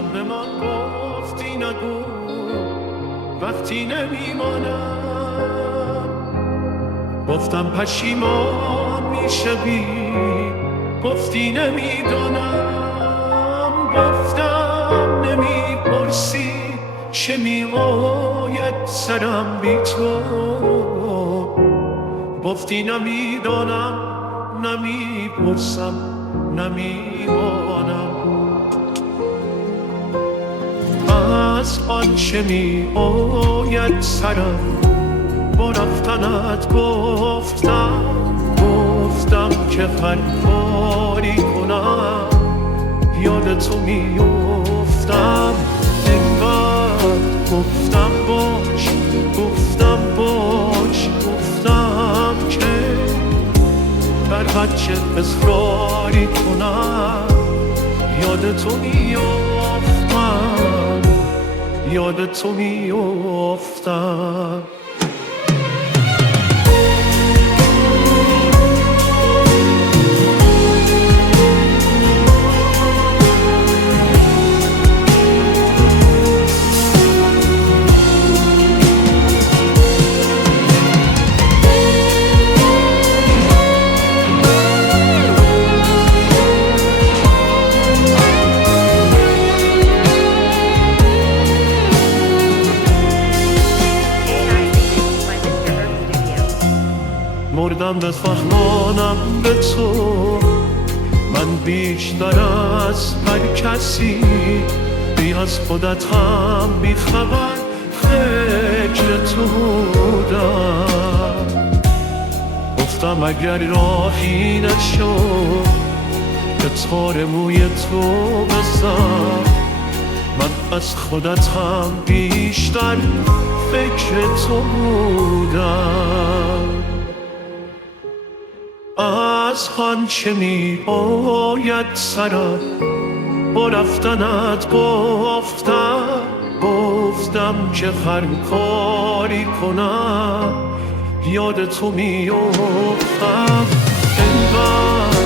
گفتم به من گفتی نگو وقتی نمیمانم، گفتم پشیمان میشوی گفتی نمیدانم، گفتم نمیپرسی چه میآید سرم بی تو، گفتی نمیدانم نمیپرسم نمیمانم. از آنچه میآید سرم با رفتنت گفتم که هر کاری کنم یاد تو میافتم. انقدر گفتم باش گفتم که بر هرچه اصراری کنم یاد تو میافتم، یاد تو میافتم. مردم بفهمانم به تو من بیشتر از هر کسی، بی از خودت هم بی خبر فکر تو بودم. گفتم اگر راهی نشد که تار موی تو بزن، من از خودت هم بیشتر فکر تو بودم. از آنچه میآید سرم با رفتنت گفتم که هر کاری کنم یاد تو میافتم. انقدر